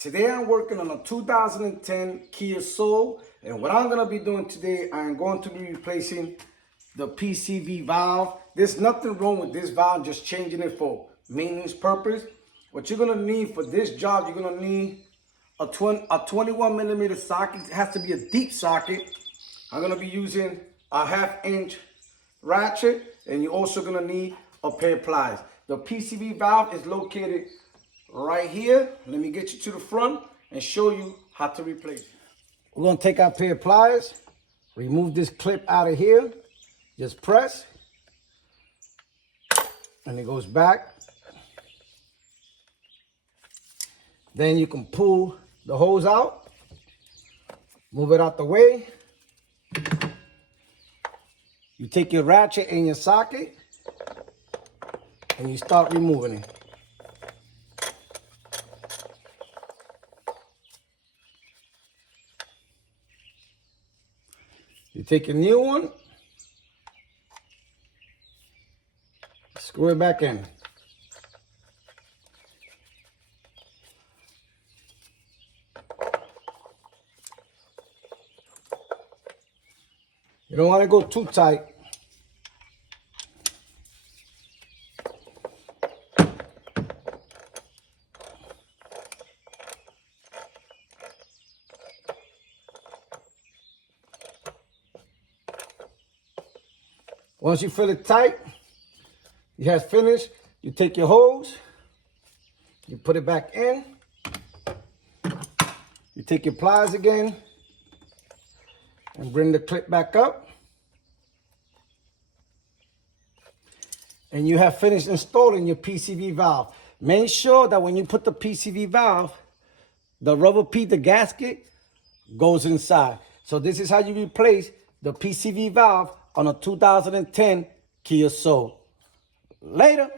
Today I'm working on a 2010 Kia Soul, and what I'm going to be doing today, I'm going to be replacing the PCV valve. There's nothing wrong with this valve, just changing it for maintenance purpose. What you're going to need for this job, you're going to need a 21 millimeter socket. It has to be a deep socket. I'm going to be using a 1/2 inch ratchet, and you're also going to need a pair of pliers. The PCV valve is located right here. Let me get you to the front and show you how to replace it. We're going to take our pair of pliers, remove this clip out of here, just press, and it goes back. Then you can pull the hose out, move it out the way. You take your ratchet and your socket, and you start removing it. You take a new one, screw it back in. You don't want to go too tight. Once you feel it tight, you have finished, you take your hose, you put it back in, you take your pliers again, and bring the clip back up. And you have finished installing your PCV valve. Make sure that when you put the PCV valve, the rubber piece, the gasket, goes inside. So this is how you replace the PCV valve on a 2010 Kia Soul. Later.